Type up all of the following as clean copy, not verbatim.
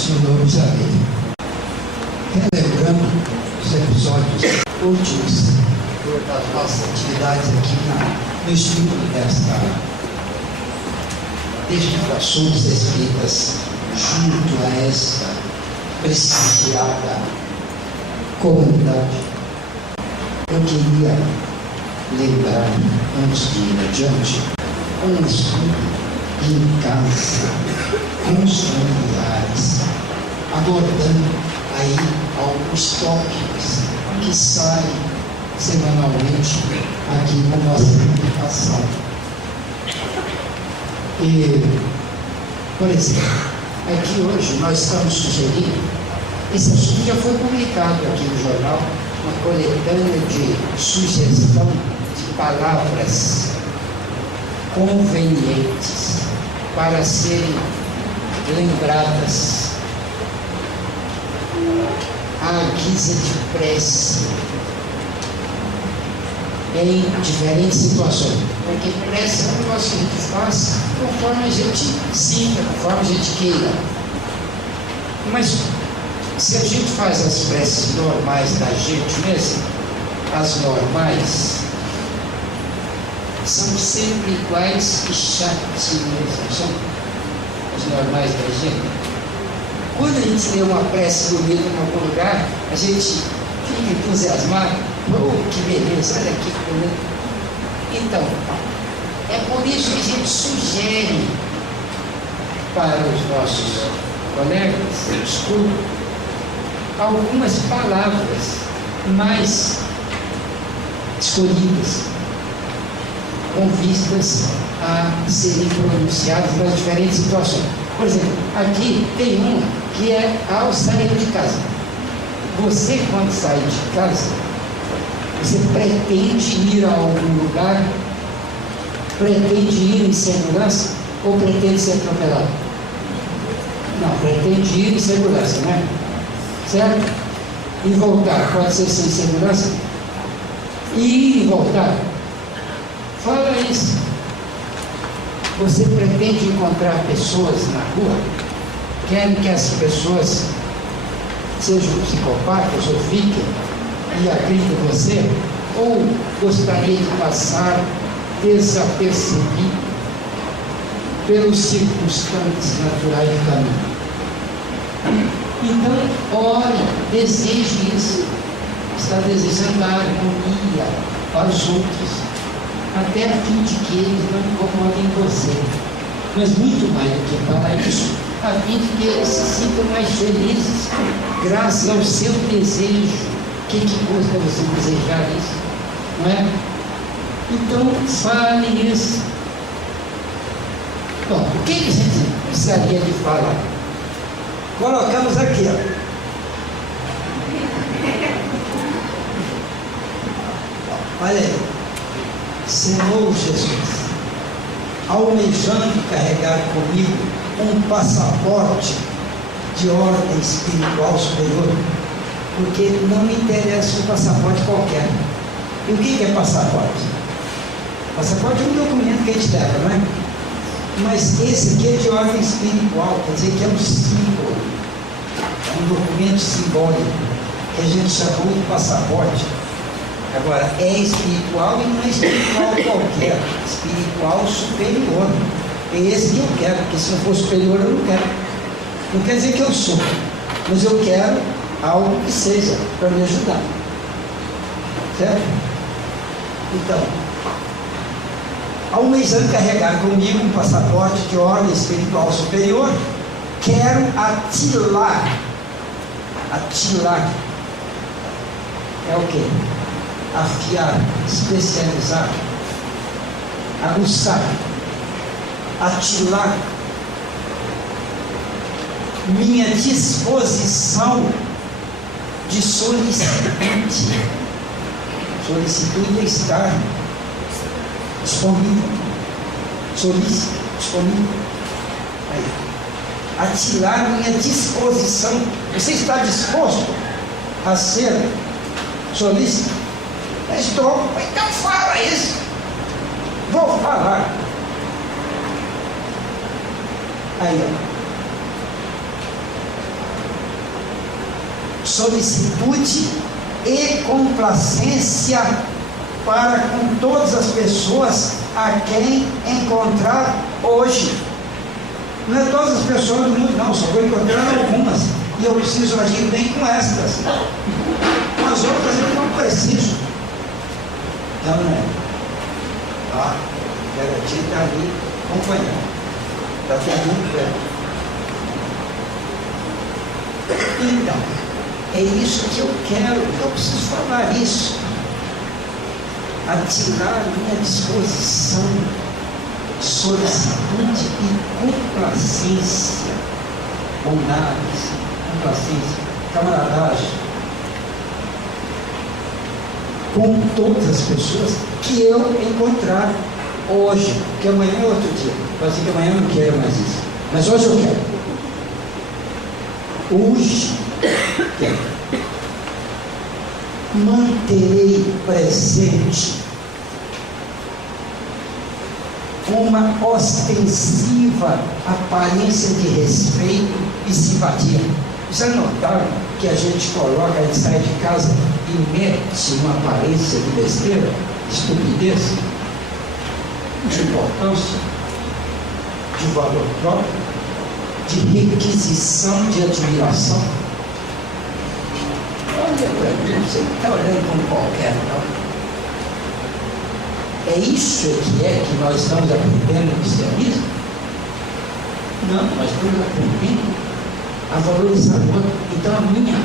nosso Novo Janeiro. Relembrando os episódios últimos das nossas atividades aqui no estudo destes assuntos escritas junto a esta prestigiada comunidade. Eu queria lembrar, antes de ir adiante, um estudo em casa, com os familiares, abordando aí alguns tópicos que saem semanalmente aqui na nossa publicação. E, por exemplo, aqui hoje nós estamos sugerindo, esse assunto já foi publicado aqui no jornal, uma coletânea de sugestão de palavras convenientes para serem lembradas à guisa de prece em diferentes situações, porque prece é um negócio que a gente faz conforme a gente sinta, conforme a gente queira. Mas se a gente faz as preces normais da gente mesmo, as normais são sempre iguais e chatinhas, não são? As normais da gente. Quando a gente lê uma prece bonita em algum lugar, a gente fica entusiasmado. Oh, que beleza, olha aqui que bonito. Então, é por isso que a gente sugere para os nossos colegas de estudo algumas palavras mais escolhidas, com vistas a serem pronunciadas nas diferentes situações. Por exemplo, aqui tem uma que é ao sair de casa. Você, quando sai de casa, você pretende ir a algum lugar, pretende ir em segurança ou pretende ser atropelado? Não, pretende ir em segurança, né? Certo? E voltar, pode ser sem segurança? Ir e voltar? Fala isso. Você pretende encontrar pessoas na rua? Quer que as pessoas sejam psicopatas ou fiquem e agridam você? Ou gostaria de passar desapercebido pelos circunstantes naturais do caminho? Então, ore, deseje isso. Está desejando a harmonia para os outros, até a fim de que eles não incomodem você. Mas muito mais do que para isso, a fim de que eles se sintam mais felizes, graças ao seu desejo. O que custa você desejar isso? Não é? Então, fale isso. Bom, o que a gente precisaria de falar? Colocamos aqui, ó. Olha aí. Senhor Jesus, almejando carregar comigo um passaporte de ordem espiritual superior, porque não me interessa um passaporte qualquer. E o que é passaporte? Passaporte é um documento que a gente leva, não é? Mas esse aqui é de ordem espiritual, quer dizer que é um símbolo, é um documento simbólico, que a gente chamou de passaporte. Agora, é espiritual e não é espiritual qualquer, espiritual superior. É esse que eu quero, porque se não for superior eu não quero. Não quer dizer que eu sou, mas eu quero algo que seja para me ajudar. Certo? Então, almejando carregar comigo um passaporte de ordem espiritual superior, quero atilar. Atilar é o quê? Afiar, especializar, aguçar, atilar minha disposição de solicitude. Solicitude é estar disponível, solícito, disponível. Aí. Atilar minha disposição. Você está disposto a ser solícito? Estou. Então fala isso. Vou falar. Aí, ó. solicitude e complacência para com todas as pessoas a quem encontrar hoje. Não é todas as pessoas do mundo, não, só vou encontrando algumas, e eu preciso agir bem com estas. Com as outras eu não preciso. Então, né? Ó, a garotinha está ali acompanhando. Está todo mundo perto. Então, é isso que eu quero, eu preciso falar isso. Atirar minha disposição, solicitude e complacência, bondade, complacência, camaradagem, com todas as pessoas que eu encontrar hoje, porque amanhã é outro dia. Pode ser que amanhã eu não quero mais isso, mas hoje eu quero. Hoje quero. Manterei presente uma ostensiva aparência de respeito e simpatia. Vocês notaram que a gente coloca, a gente sai de casa e mete uma aparência de besteira, de estupidez, de importância, de valor próprio, de requisição, de admiração? Olha para mim, você não está olhando como qualquer, não. É isso que nós estamos aprendendo no cristianismo? Não, nós estamos aprendendo a valorizar o outro. Então a minha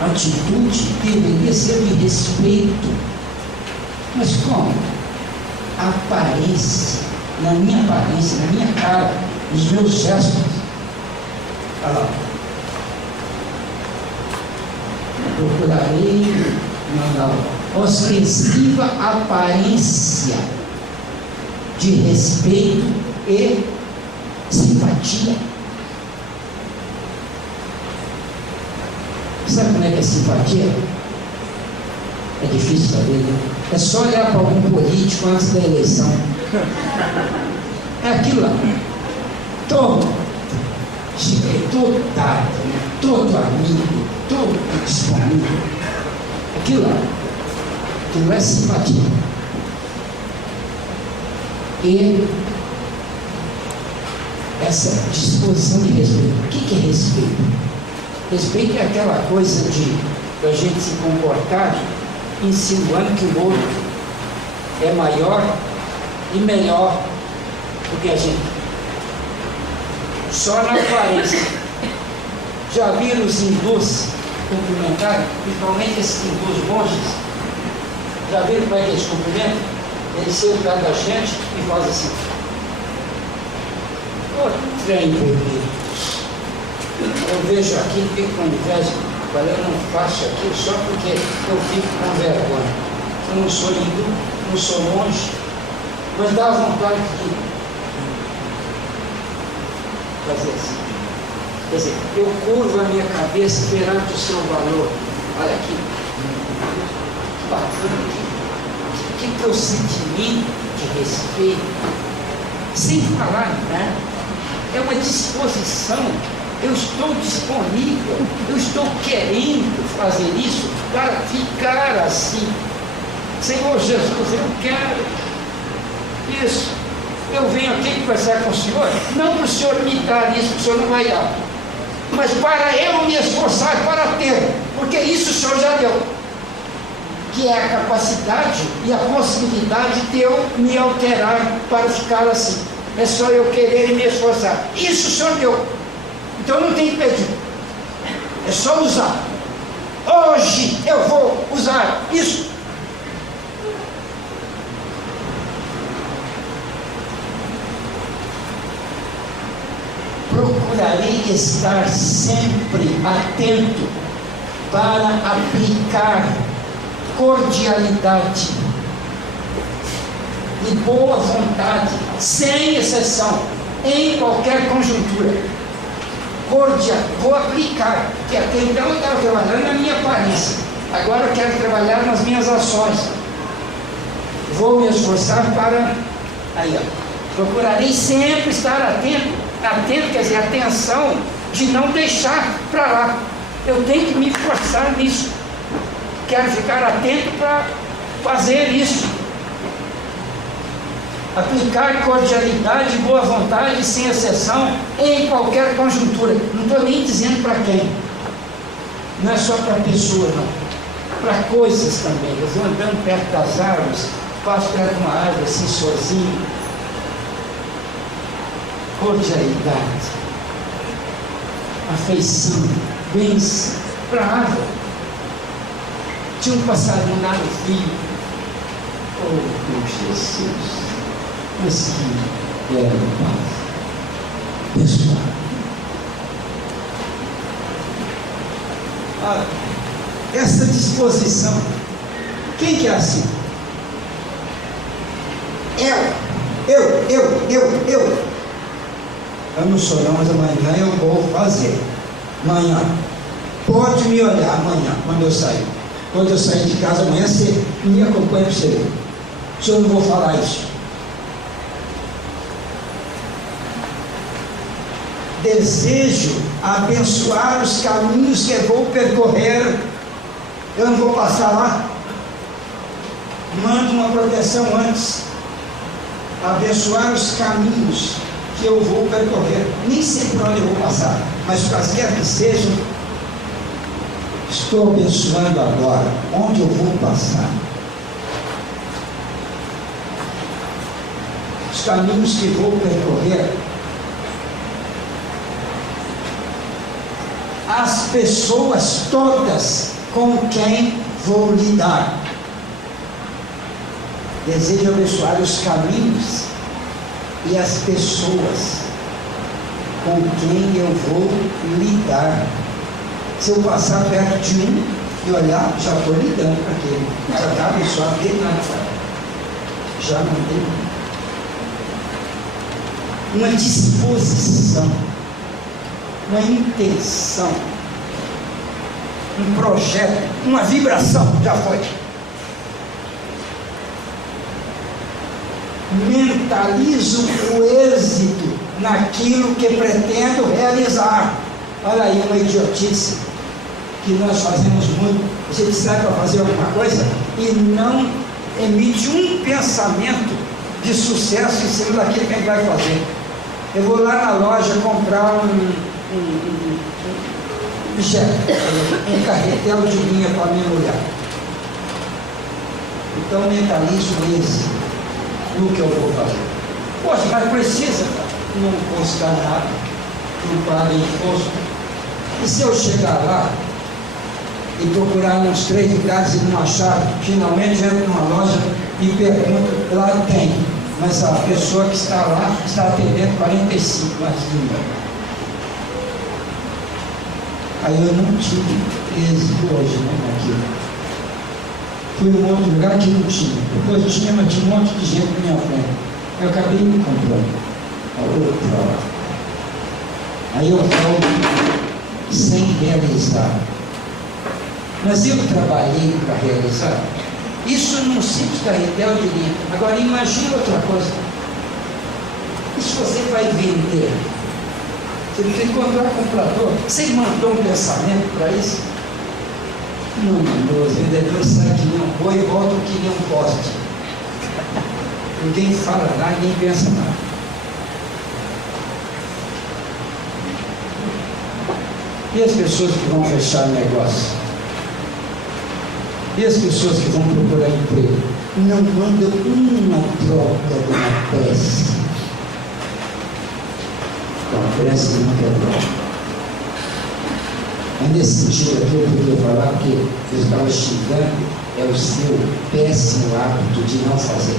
atitude deveria ser de respeito. Mas como? A aparência, na minha cara, nos meus gestos. Olha lá. Procurarei, ostensiva aparência de respeito e simpatia. Sabe como é que é simpatia? É difícil saber, né? É só olhar para algum político antes da eleição. É aquilo lá. Todo dado, todo amigo, todo disponível. Aquilo lá. Aquilo é simpatia. E essa disposição de respeito. O que é respeito? Respeito é aquela coisa de a gente se comportar insinuando que o outro é maior e melhor do que a gente. Só na aparência. Já viram os hindus cumprimentarem, principalmente esses hindus monges? Já viram como é que eles cumprimentam? Eles chegam perto da gente e fazem assim. O trem bonito. Eu vejo aqui, fico com inveja, eu não faço aquilo só porque eu fico com vergonha. Eu não sou hindu, não sou monge, mas dá vontade de fazer assim. Quer dizer, eu curvo a minha cabeça perante o seu valor. Olha aqui. Que bacana. Que procedimento de respeito. Sem falar, né? É uma disposição. Eu estou disponível, eu estou querendo fazer isso para ficar assim. Senhor Jesus, eu quero isso. Eu venho aqui conversar com o Senhor, não para o Senhor me dar isso, que o Senhor não vai dar, mas para eu me esforçar para ter, porque isso o Senhor já deu, que é a capacidade e a possibilidade de eu me alterar para ficar assim. É só eu querer e me esforçar. Isso o Senhor deu. Então não tem que pedir, é só usar. Hoje eu vou usar isso. Procurarei estar sempre atento para aplicar cordialidade e boa vontade, sem exceção, em qualquer conjuntura. Vou aplicar, que até então eu estava trabalhando na minha aparência, agora eu quero trabalhar nas minhas ações. Vou me esforçar para, aí ó, procurarei sempre estar atento, quer dizer, atenção, de não deixar para lá, Eu tenho que me forçar nisso. Quero ficar atento para fazer isso. Aplicar cordialidade e boa vontade sem exceção em qualquer conjuntura. Não estou nem dizendo para quem. Não é só para a pessoa, não. Para coisas também. Eu vou andando perto das árvores, passo perto de uma árvore assim sozinho. Cordialidade, afeição, bênção para a árvore. Tinha um passarinho lá no fio. Oh, meu Jesus! Mas que bela paz, pessoal. Essa disposição, quem que é assim? Eu não sou não, mas amanhã eu vou fazer. Amanhã, pode me olhar amanhã, quando eu sair. Quando eu sair de casa amanhã, você me acompanha para você ver. Se eu não vou falar isso. Desejo abençoar os caminhos que eu vou percorrer. Eu não vou passar lá. Mando uma proteção antes. Abençoar os caminhos que eu vou percorrer. Nem sei por onde eu vou passar, mas quaisquer que sejam, estou abençoando agora onde eu vou passar. Os caminhos que vou percorrer. As pessoas todas com quem vou lidar. Desejo abençoar os caminhos e as pessoas com quem eu vou lidar. Se eu passar perto de um e olhar, já estou lidando com aquele. Já está abençoado dele na frente. Já não tem. Uma disposição, uma intenção, um projeto, uma vibração, já foi. Mentalizo o êxito naquilo que pretendo realizar. Olha aí uma idiotice que nós fazemos muito. A gente sai para fazer alguma coisa e não emite um pensamento de sucesso em cima daquilo que a gente vai fazer. Eu vou lá na loja comprar um carretel de linha para minha mulher. Então mentalizo esse no que eu vou fazer. Poxa, mas precisa, não custa nada, não paga imposto. E se eu chegar lá e procurar nos 3 lugares e não achar, finalmente entro numa loja e pergunto, lá tem, mas a pessoa que está lá está atendendo 45 aqui. Aí eu não tive êxito hoje, né, naquilo. Fui em outro lugar que não tinha. Depois tinha, mas tinha um monte de gente na minha frente. Eu acabei me comprando. Aí eu falo sem realizar. Mas eu trabalhei para realizar. Isso num simples carretel de linha. Agora imagine outra coisa. E se você vai vender? Você precisa encontrar comprador. Você mandou um pensamento para isso? Não mandou. Os vendedores saem que nem um boi e voltam que nem um poste. Ninguém fala nada, ninguém pensa nada. E as pessoas que vão fechar negócio? E as pessoas que vão procurar emprego? Não mandam uma troca de uma peça. Então, a pressa nunca é troca. Mas nesse sentido aqui eu podia falar que eu estava xingando é o seu péssimo hábito de não fazer.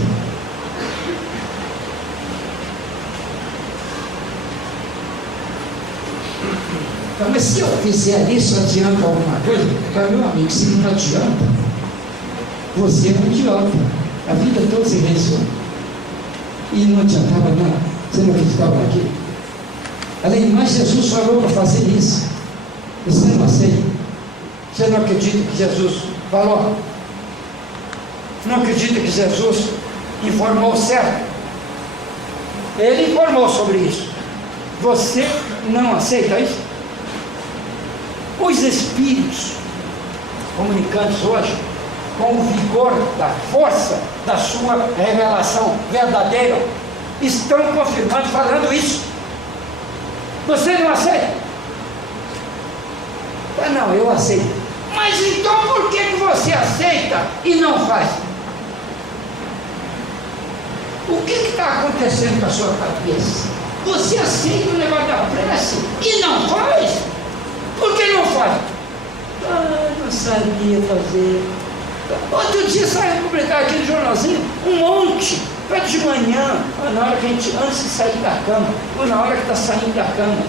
Então, mas se eu fizer isso, adianta alguma coisa? Cara, meu amigo, se não adianta, você é um idiota. A vida toda se realizou. E não adiantava nada. Você não acreditava naquilo. Além de mais, Jesus falou para fazer isso. Você não aceita? Você não acredita que Jesus falou? Não acredita que Jesus informou certo? Ele informou sobre isso. Você não aceita isso? os espíritos comunicantes hoje, com o vigor da força da sua revelação verdadeira, estão confirmando, falando isso. Você não aceita? Ah, não, eu aceito. Mas então por que você aceita e não faz? O que está acontecendo com a sua cabeça? Você aceita o negócio da prece e não faz? Por que não faz? Ah, não sabia fazer. Outro dia saiu publicar aqui no jornalzinho um monte, para de manhã, na hora que a gente, antes de sair da cama, ou na hora que está saindo da cama.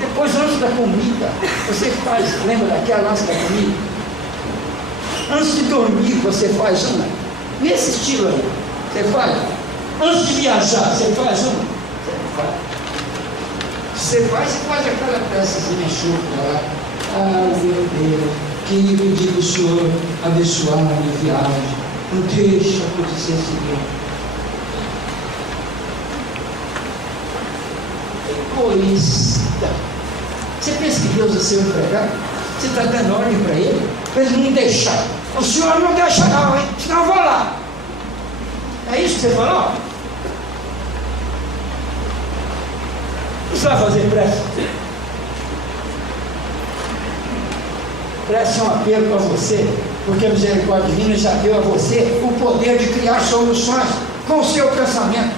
Depois, antes da comida, você faz, lembra daquela antes da comida? Antes de dormir, você faz uma. Nesse estilo aí, você faz. Antes de viajar, você faz uma. Você faz aquela precezinha chupa lá. Ah, meu Deus, que pedir o Senhor abençoar a minha viagem. Não deixa acontecer esse dia. Egoísta. Você pensa que Deus é seu empregado? Você está dando ordem para ele? Para ele não deixar. O Senhor não deixa não, hein? Senão eu vou lá. É isso que você falou? Não sabe fazer prece? Prece é um apelo para você, porque a misericórdia divina já deu a você o poder de criar soluções com o seu pensamento.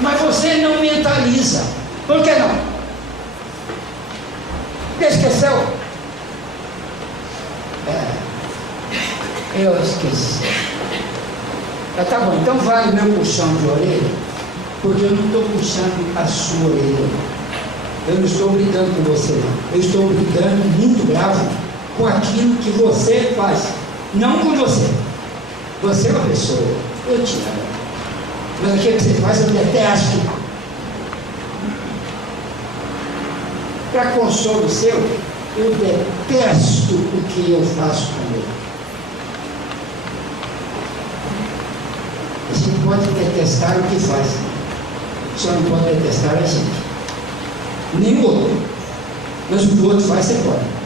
Mas você não mentaliza. Por que não? Esqueceu? Eu esqueci. Tá bom, então vale meu puxão de orelha, porque eu não estou puxando a sua orelha. Eu não estou brigando com você, não. Eu estou brigando muito bravo com aquilo que você faz, não com você. Você é uma pessoa, eu te amo, mas aquilo que você faz eu detesto. Para consolo seu, eu detesto o que eu faço com ele. A gente pode detestar o que faz, só não pode detestar a gente, nem o outro, mas o que o outro faz você pode.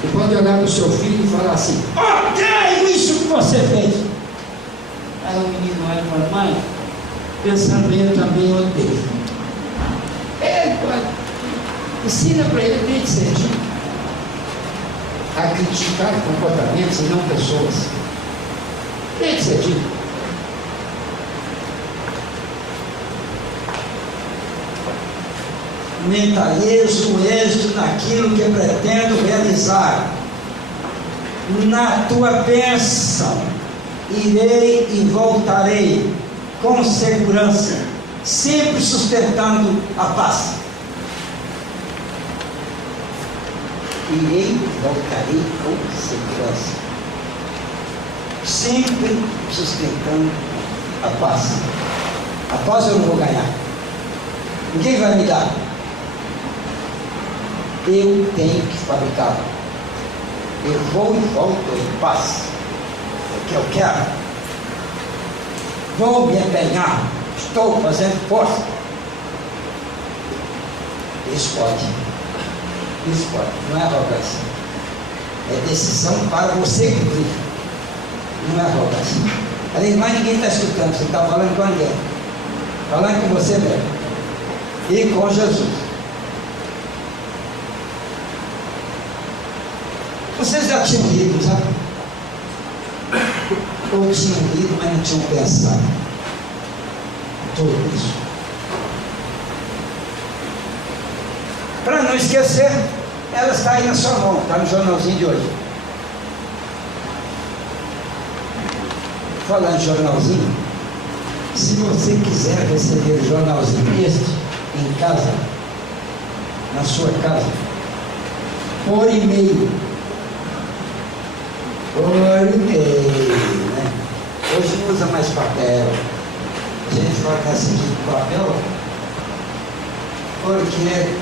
Você pode olhar para o seu filho e falar assim: odeio isso que você fez. Aí o menino olha para a mãe, pensando bem, eu também odeio. Ensina para ele bem certinho a criticar comportamentos e não pessoas. Bem certinho. Mentalizo o êxito naquilo que pretendo realizar. Na tua bênção irei e voltarei com segurança, sempre sustentando a paz. Irei e voltarei com segurança, sempre sustentando a paz. A paz eu não vou ganhar, ninguém vai me dar. eu tenho que fabricar. Eu vou e volto em paz. É o que eu quero. Vou me empenhar, estou fazendo força. Isso pode, não é arrogância, é decisão para você cumprir, não é arrogância. Além de mais, ninguém está escutando, você está falando com ninguém, falando com você mesmo e com Jesus. Vocês já tinham lido, sabe? Ou tinham lido, mas não tinham pensado tudo isso. Para não esquecer, ela está aí na sua mão, está no jornalzinho de hoje. Falar em jornalzinho, se você quiser receber jornalzinho este em casa, na sua casa, por e-mail, né? Hoje não usa mais papel, a gente vai seguir papel, porque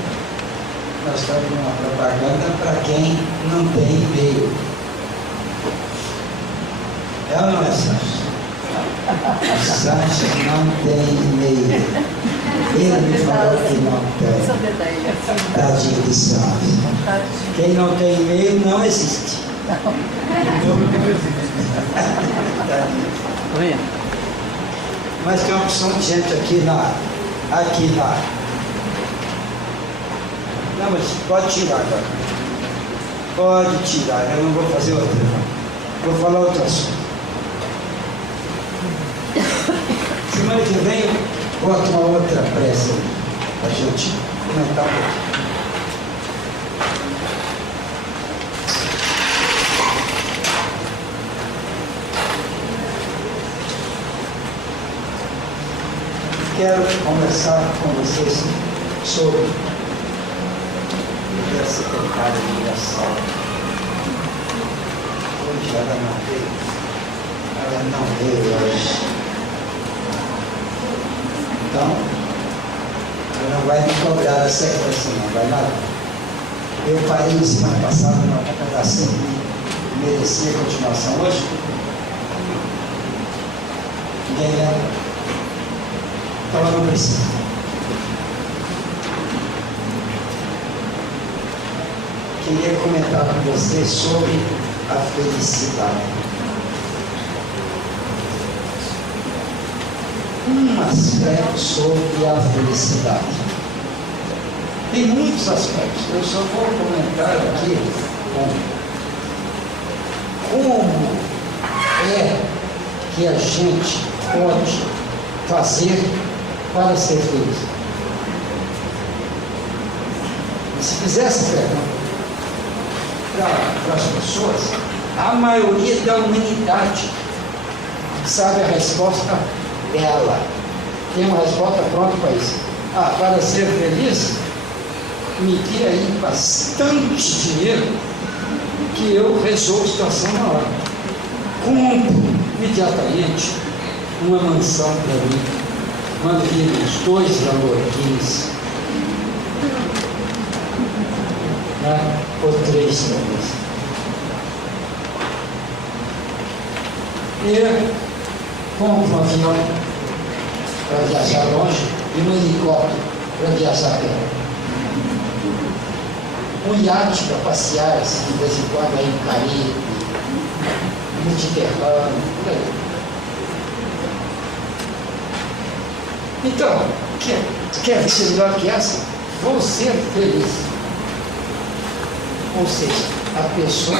nós estamos numa propaganda para quem não tem e-mail. É ou não é, Sancho? Sancho não tem e-mail. Ele me falou que não tem. Tadinho de Sávio. Quem não tem e-mail não existe. Mas tem uma opção de gente aqui na. Não, mas pode tirar agora. Pode tirar, eu não vou fazer outra. Não. Vou falar outro assunto. Semana que vem eu boto uma outra pressa aí, a gente comentar um pouquinho. Quero conversar com vocês sobre a secretária universal. Hoje ela não veio hoje. Então, ela não vai me cobrar a secretária, não vai nada. Eu parei na semana passada numa congregação que merecia continuação hoje. Ninguém lembra. Então ela não precisa. Queria comentar com você sobre a felicidade. Um aspecto sobre a felicidade. Tem muitos aspectos. Eu só vou comentar aqui como é que a gente pode fazer para ser feliz. E se fizesse pergunta para as pessoas, a maioria da humanidade sabe a resposta dela. Tem uma resposta pronta para isso. Para ser feliz, me dê aí bastante dinheiro que eu resolvo a situação na hora. Compro imediatamente uma mansão para mim, mando vir uns 2 Lamborghinis, né? Ou 3 talvez. E compro um avião para viajar longe e um helicóptero para viajar perto. Um iate para passear assim, de vez em quando aí no Caribe, no Mediterrâneo, por aí. Então, quer ser melhor que essa? Vou ser feliz. Ou seja, a pessoa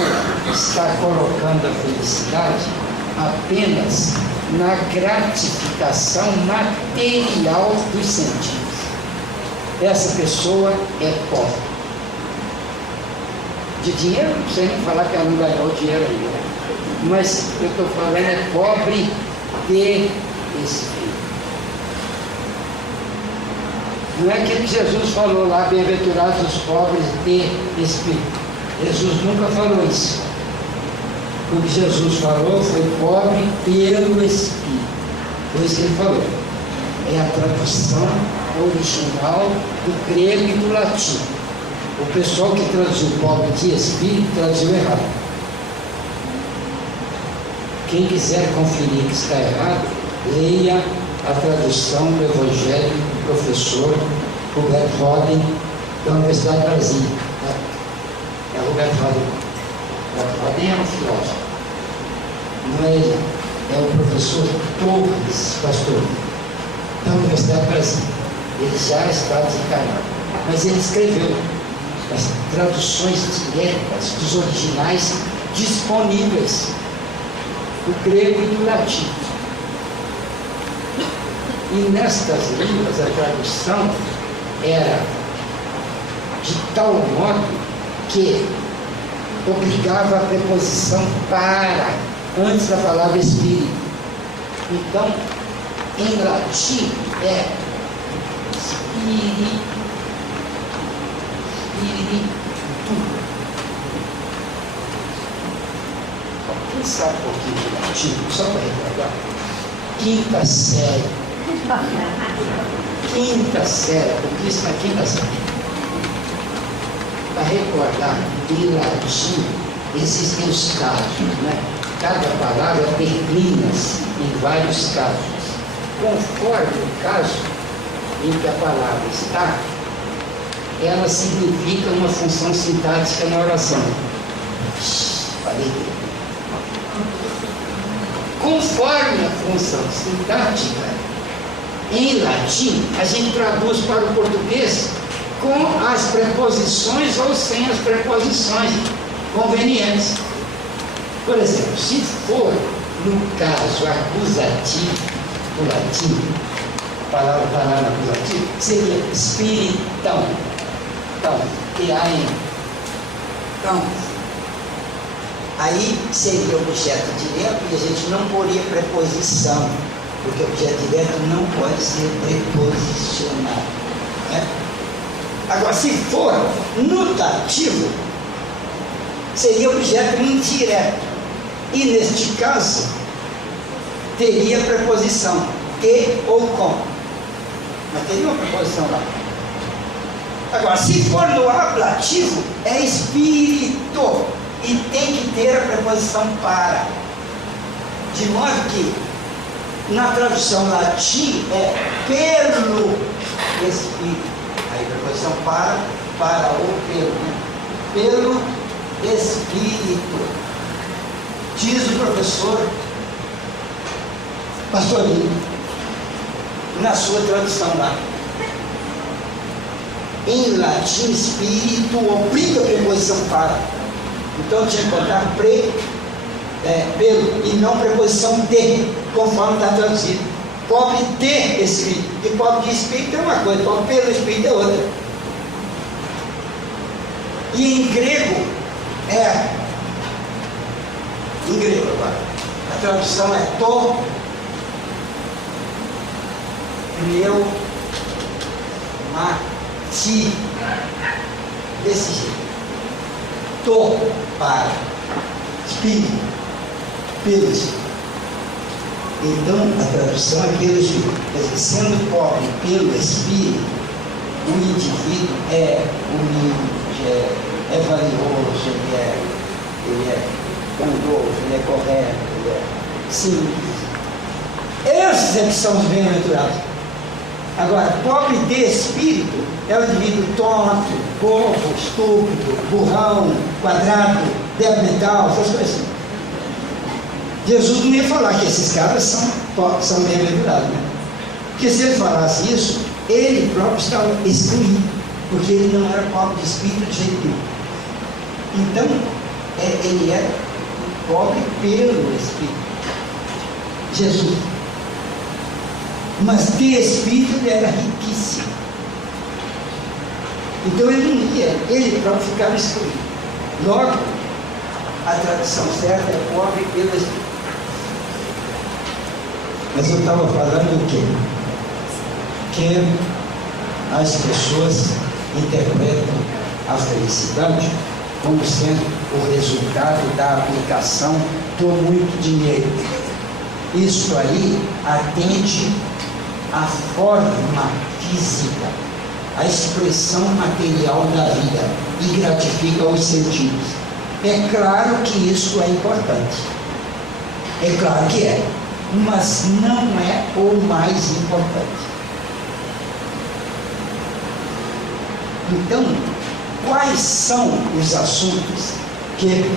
está colocando a felicidade apenas na gratificação material dos sentidos. Essa pessoa é pobre. De dinheiro, não sei nem falar que ela não ganhou dinheiro ainda. Mas eu estou falando é pobre de espírito. Não é aquilo que Jesus falou lá, bem-aventurados os pobres de espírito. Jesus nunca falou isso. O que Jesus falou foi pobre pelo espírito. Foi isso que ele falou. É a tradução original do grego e do latim. O pessoal que traduziu pobre de espírito traduziu errado. Quem quiser conferir que está errado, leia a tradução do Evangelho do professor Roberto Roden, da Universidade de Brasília. É Roberto Roden. Roberto Roden é um filósofo. Não é ele, é o professor Torres, pastor, da Universidade de Brasília. Ele já está desencarnado. Mas ele escreveu as traduções diretas dos originais disponíveis do grego e do latim. E nestas línguas a tradução era de tal modo que obrigava a preposição para antes da palavra espírito. Então, em latim é espírito. Quem sabe um pouquinho de latim, só para recordar? Quinta série, porque isso na quinta série. Para recordar, em latim existem os casos, né? Cada palavra declina-se em vários casos. Conforme o caso, em que a palavra está, ela significa uma função sintática na oração. Falei. Conforme a função sintática, em latim, a gente traduz para o português com as preposições ou sem as preposições convenientes. Por exemplo, se for, no caso acusativo, o latim, a palavra acusativo, seria espiritão. Então, Então, aí seria objeto direto e a gente não poria preposição, porque objeto direto não pode ser preposicionado, né? Agora, se for nutativo, seria objeto indireto. E neste caso, teria preposição e ou com. Mas teria uma preposição lá. Agora, se for no ablativo, é espírito. E tem que ter a preposição para. De modo que, na tradução latim, é pelo espírito. Aí, preposição para ou pelo. Né? Pelo espírito. Diz o professor Pastorino, na sua tradução lá. Em latim, espírito obriga a preposição para. Então tinha que botar pelo e não preposição de, conforme está traduzido. Pobre de espírito. E pobre de espírito é uma coisa, pobre pelo espírito é outra. E em grego em grego agora, a tradução é pneumati, desse jeito, para, espírito, pelo espírito. Então a tradução é pelo espírito. Sendo pobre pelo espírito, o indivíduo é humilde, é valioso, ele é bondoso, ele é correto, ele é simples. Esses é que são os bem-aventurados. Agora, pobre de espírito é o indivíduo tonto, bobo, estúpido, burrão, quadrado, débil mental, essas coisas assim. Jesus não ia falar que esses caras são bem-aventurados, né? Porque se ele falasse isso, ele próprio estava excluído, porque ele não era pobre de espírito de jeito nenhum. Então, ele era pobre pelo Espírito. Jesus. Mas de Espírito ele era riquíssimo. Então ele não ia, ele próprio ficava excluído. Logo, a tradução certa é pobre pelo Espírito. Mas eu estava falando o quê? Que as pessoas interpretam a felicidade como sendo o resultado da aplicação do muito dinheiro. Isso aí atende à forma física, à expressão material da vida e gratifica os sentidos. É claro que isso é importante. É claro que é, mas não é o mais importante. Então, quais são os assuntos que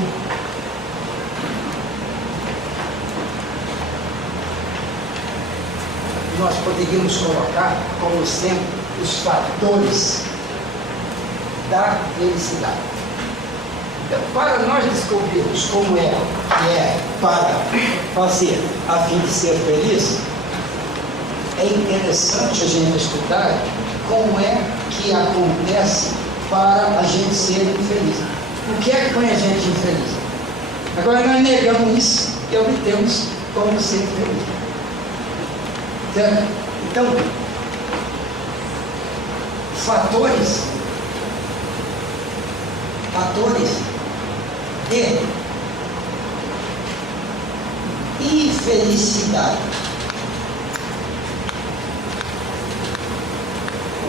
nós poderíamos colocar como sendo os fatores da felicidade? Então, para nós descobrirmos como é que é para fazer a fim de ser feliz, é interessante a gente estudar como é que acontece para a gente ser infeliz. O que é que põe a gente infeliz? Agora nós negamos isso e obtemos como ser feliz. Certo? Então, fatores de infelicidade.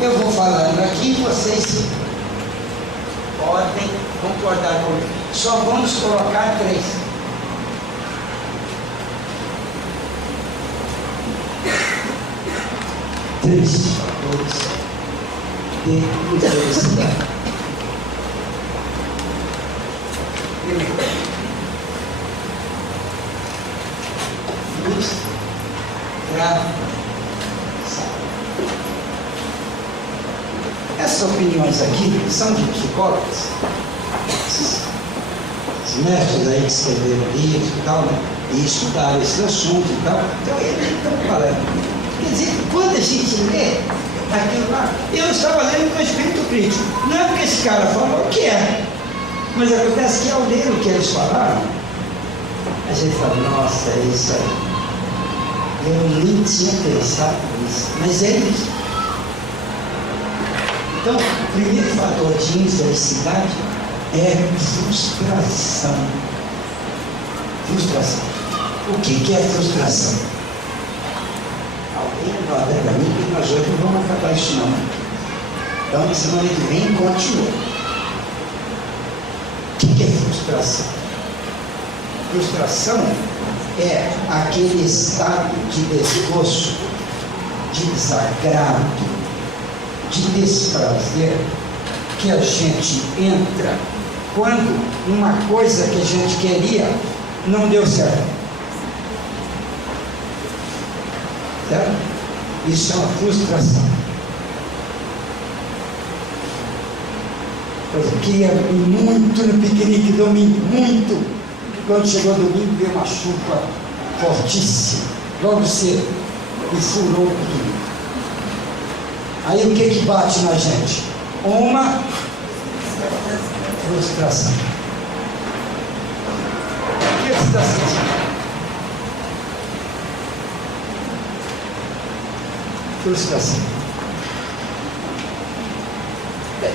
Eu vou falando aqui, vocês podem concordar comigo. Só vamos colocar 3. Fatores atitudes de infelicidade. Primeiro, essas opiniões aqui são de psicólogos, os mestres aí que escreveram livros e tal, né? E estudaram esse assunto e tal. Então eles estão falando. Quer dizer, quando a gente lê aquilo lá, eu estava lendo com espírito crítico. Não é porque esse cara falou que é, mas acontece que ao ler o que eles falaram, a gente fala, nossa, é isso aí. Eu nem tinha pensado nisso, mas é isso. Então, o primeiro fator de infelicidade é frustração. Frustração. O que é frustração? Alguém nota para mim que nós hoje não vamos acabar isso não. Então, na semana que vem, continua. O que é frustração? Frustração é aquele estado de desgosto, de desagrado, de desprazer que a gente entra quando uma coisa que a gente queria não deu certo. Certo? Isso é uma frustração. Eu queria ir muito no piquenique domingo, muito. Quando chegou domingo, veio uma chuva fortíssima, logo cedo, e furou tudo. Aí o que bate na gente? Uma frustração. O que você está sentindo? Frustração. Bem,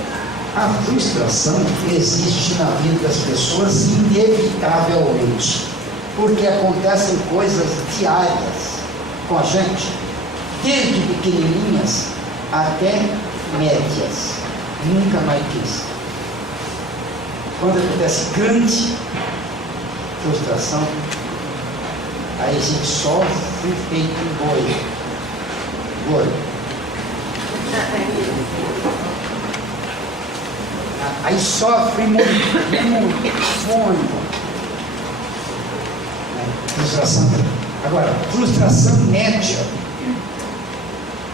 a frustração existe na vida das pessoas inevitavelmente, porque acontecem coisas diárias com a gente, desde pequenininhas até médias, nunca mais quis. Quando acontece grande frustração, aí a gente sofre feito um boi. Aí sofre muito. Frustração. Agora, frustração média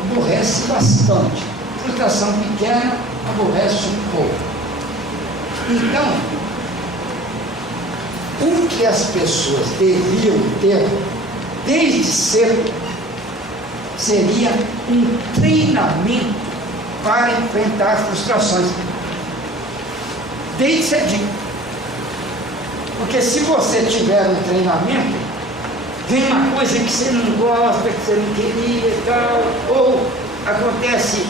aborrece bastante. Frustração pequena aborrece um pouco. Então, o que as pessoas deviam ter desde cedo seria um treinamento para enfrentar frustrações. Desde cedinho. Porque se você tiver um treinamento, vem uma coisa que você não gosta, que você não queria e tal, ou acontece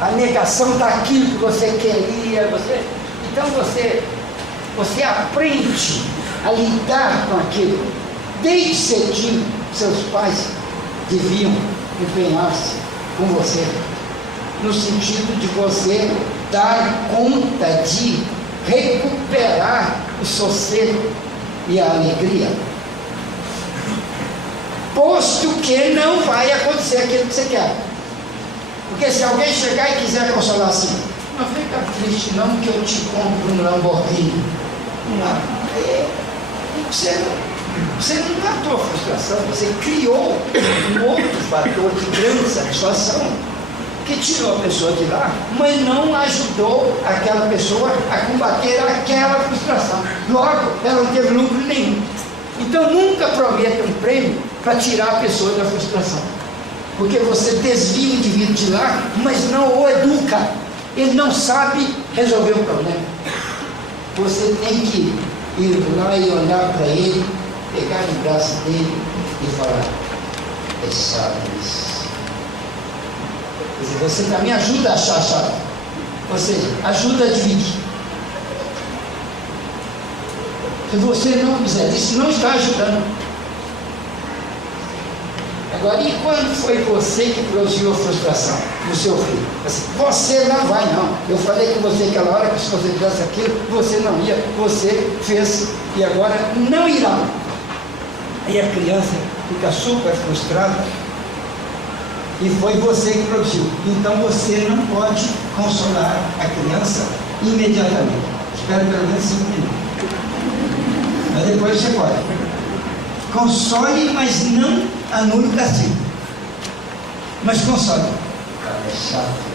a negação daquilo que você queria, então você aprende a lidar com aquilo. Desde cedinho, seus pais deviam empenhar-se com você, no sentido de você dar conta de recuperar o sossego e a alegria, posto que não vai acontecer aquilo que você quer. Porque se alguém chegar e quiser consolar assim, não fica triste não que eu te compro um Lamborghini, você não matou a frustração, você criou um outro fator de grande satisfação que tirou a pessoa de lá, mas não ajudou aquela pessoa a combater aquela frustração. Logo, ela não teve lucro nenhum. Então nunca prometa um prêmio para tirar a pessoa da frustração, porque você desvia o indivíduo de lá, mas não o educa. Ele não sabe resolver o problema. Você tem que ir lá e olhar para ele, pegar no braço dele e falar: ele sabe isso. Você também ajuda a achar a chave, ou seja, ajuda a dividir. Se você não fizer isso, não está ajudando. Agora, e quando foi você que produziu a frustração no seu filho? Você não vai não. Eu falei com você aquela hora que se você fizesse aquilo, você não ia, você fez e agora não irá. Aí a criança fica super frustrada E foi você que produziu. Então você não pode consolar a criança imediatamente. Espera pelo menos 5 minutos. Mas depois você pode. Console, mas não anule o castigo. Mas console. Cara, é chato.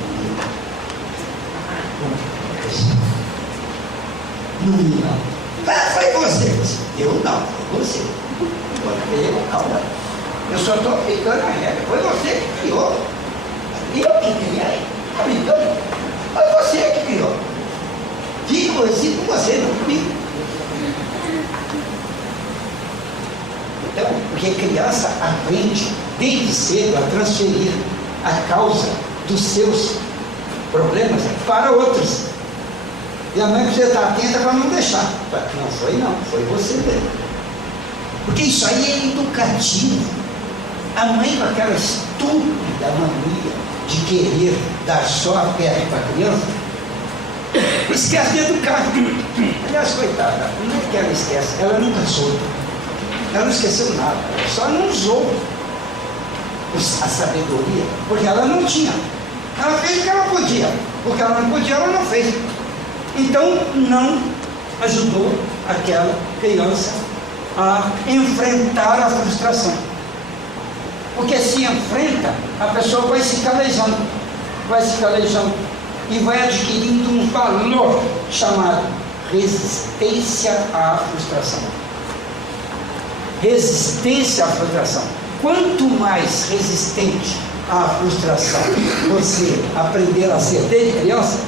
Não me não. Foi você. Eu não, foi você. Eu, calma. Eu só estou aplicando a regra. Foi você que criou. Eu que criei. Está brincando? Foi você que criou. Fico assim com você, não comigo. Então, porque criança aprende desde cedo a transferir a causa dos seus problemas para outros. E a mãe precisa estar atenta para não deixar. Não foi não, foi você mesmo. Porque isso aí é educativo. A mãe com aquela estúpida mania de querer dar só afeto para a criança, esquece de educar. Aliás, coitada, não é que ela esquece, ela nunca soube. Ela não esqueceu nada, ela só não usou a sabedoria, porque ela não tinha. Ela fez o que ela podia, porque ela não podia, ela não fez. Então, não ajudou aquela criança a enfrentar a frustração. Porque se enfrenta, a pessoa vai se calejando, e vai adquirindo um valor chamado resistência à frustração. Resistência à frustração. Quanto mais resistente à frustração você aprender a ser desde criança,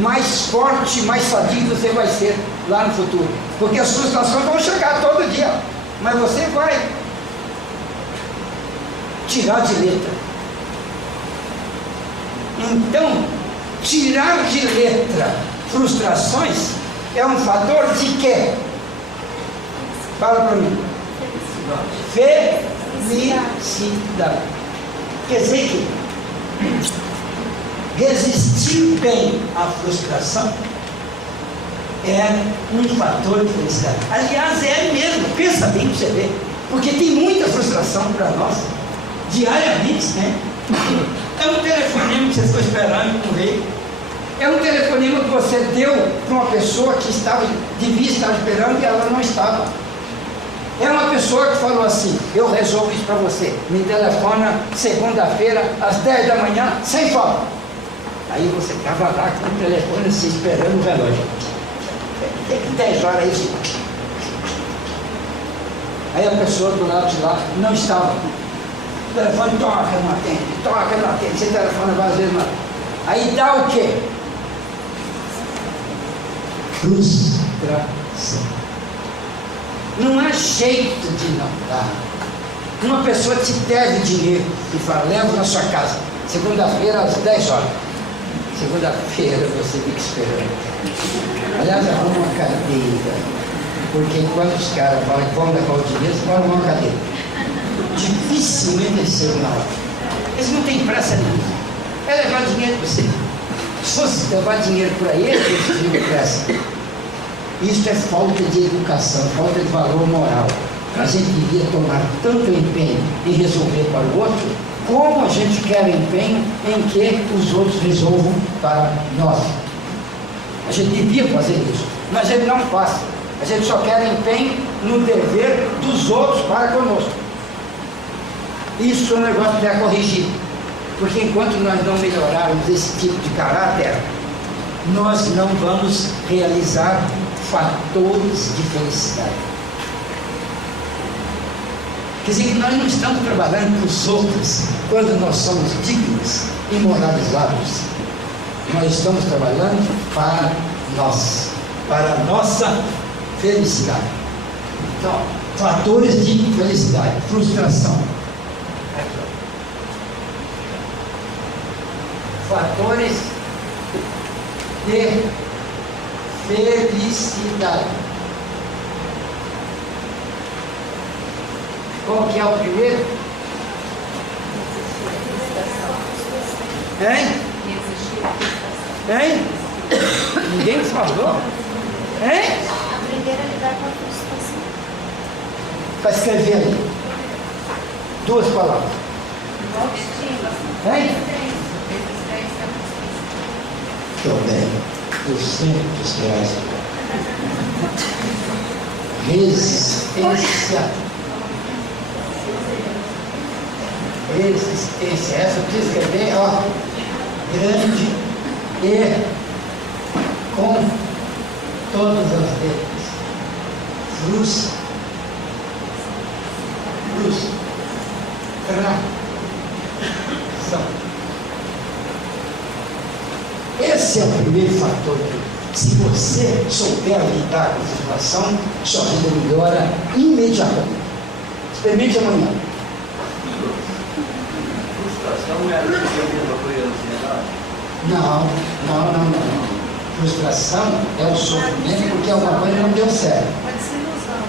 mais forte, mais sadio você vai ser lá no futuro. Porque as frustrações vão chegar todo dia, mas você vai tirar de letra. Então, tirar de letra frustrações é um fator de quê? Fala para mim. Felicidade. Quer dizer que resistir bem à frustração é um fator de felicidade. Aliás, é mesmo. Pensa bem para você ver. Porque tem muita frustração para nós, diariamente, né? É um telefonema que você ficou esperando e não veio. É um telefonema que você deu para uma pessoa que devia estar esperando e ela não estava. É uma pessoa que falou assim: eu resolvo isso para você. Me telefona segunda-feira às 10 da manhã, sem falta. Aí você estava lá com o telefone assim, esperando o relógio. Tem 10 horas aí. Aí a pessoa do lado de lá não estava. O telefone toca, não atende. Você telefona várias vezes, não. Aí dá o quê? Frustração. Não há jeito de não dar. Uma pessoa te deve dinheiro e fala: leva na sua casa, segunda-feira às 10 horas. Segunda-feira você fica esperando. Aliás, arruma uma cadeira, porque quando os caras vão levar o dinheiro, você vai arrumar uma cadeira. Dificilmente eles chegam na hora. Eles não têm pressa nenhuma. É levar dinheiro para você. Se fosse levar dinheiro para eles tinham pressa. Isso é falta de educação, falta de valor moral. A gente devia tomar tanto empenho em resolver para o outro, como a gente quer empenho em que os outros resolvam para nós. A gente devia fazer isso, mas ele não faz. A gente só quer empenho no dever dos outros para conosco. Isso é um negócio que deve corrigir, porque enquanto nós não melhorarmos esse tipo de caráter, nós não vamos realizar fatores de felicidade. Quer dizer que nós não estamos trabalhando para os outros quando nós somos dignos e moralizados. Nós estamos trabalhando para nós, para a nossa felicidade. Então, fatores de felicidade: frustração. Fatores de felicidade. Qual que é o primeiro? Hein? Hein? Ninguém falou? Hein? Aprender a lidar com a frustração. Está escrevendo 2 palavras. Hein? Estou bem. R$200. Resistência. Resistência. Essa diz que é bem, ó, grande e com todas as letras. Frus. São. Esse é o primeiro fator que, se você souber lidar com a situação, sua vida melhora imediatamente. Experimente amanhã. Frustração é a mesma coisa da ansiedade? Não. Frustração é o sofrimento porque alguma coisa não deu certo. Pode ser ilusão.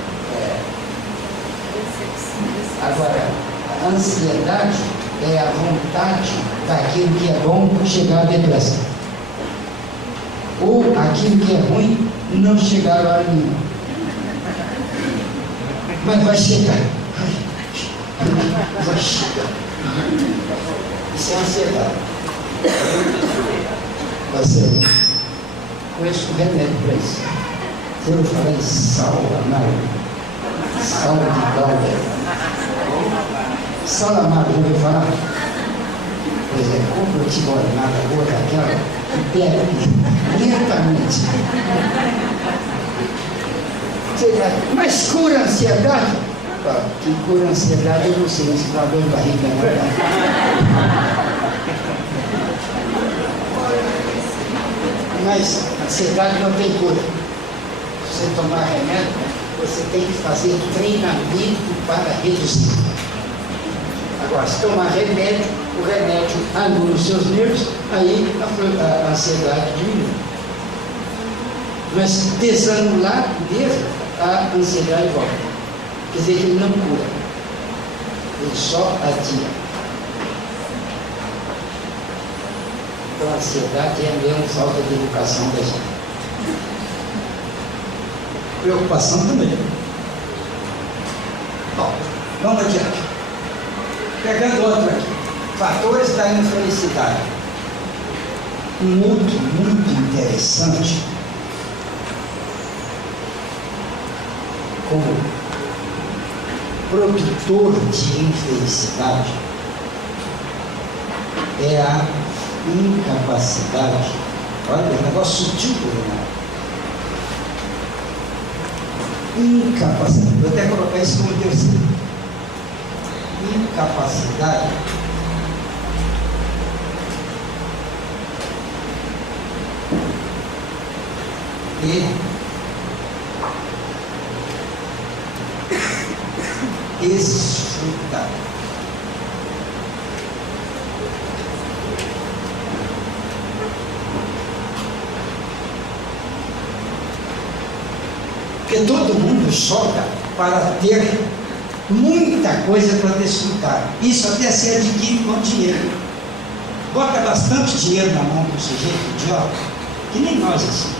Agora, a ansiedade é a vontade daquilo que é bom chegar depressa. Ou aquilo que é ruim não chegar a hora nenhuma. Mas vai chegar. Vai chegar. Isso é ansiedade. Você conhece o remédio para isso. Se eu falar em sal amargo, sal de calda. Sal amargo, já ouviu falar? Pois é, compra o tibornada boa daquela e bebe lentamente. Mas cura a ansiedade? Que cura a ansiedade eu não sei, se está dor de barriga, não é? Mas a ansiedade não tem cura. Se você tomar remédio, você tem que fazer treinamento para reduzir. Agora, se tomar remédio, o remédio anula os seus nervos, aí a ansiedade diminui. Mas desanular mesmo, a ansiedade volta. Quer dizer que ele não cura, ele só adia. Então a ansiedade é mesmo falta de educação da gente. Preocupação também. Bom, vamos adiante. Pegando outro aqui. Fatores da infelicidade. Um outro muito interessante, Como produtor de infelicidade, é a incapacidade. Olha, um negócio sutil, né? Incapacidade. Vou até colocar isso como terceiro. Incapacidade e desfrutar. Porque todo mundo choca para ter muita coisa para desfrutar. Isso até se adquire com dinheiro. Bota bastante dinheiro na mão do sujeito idiota, que nem nós assim.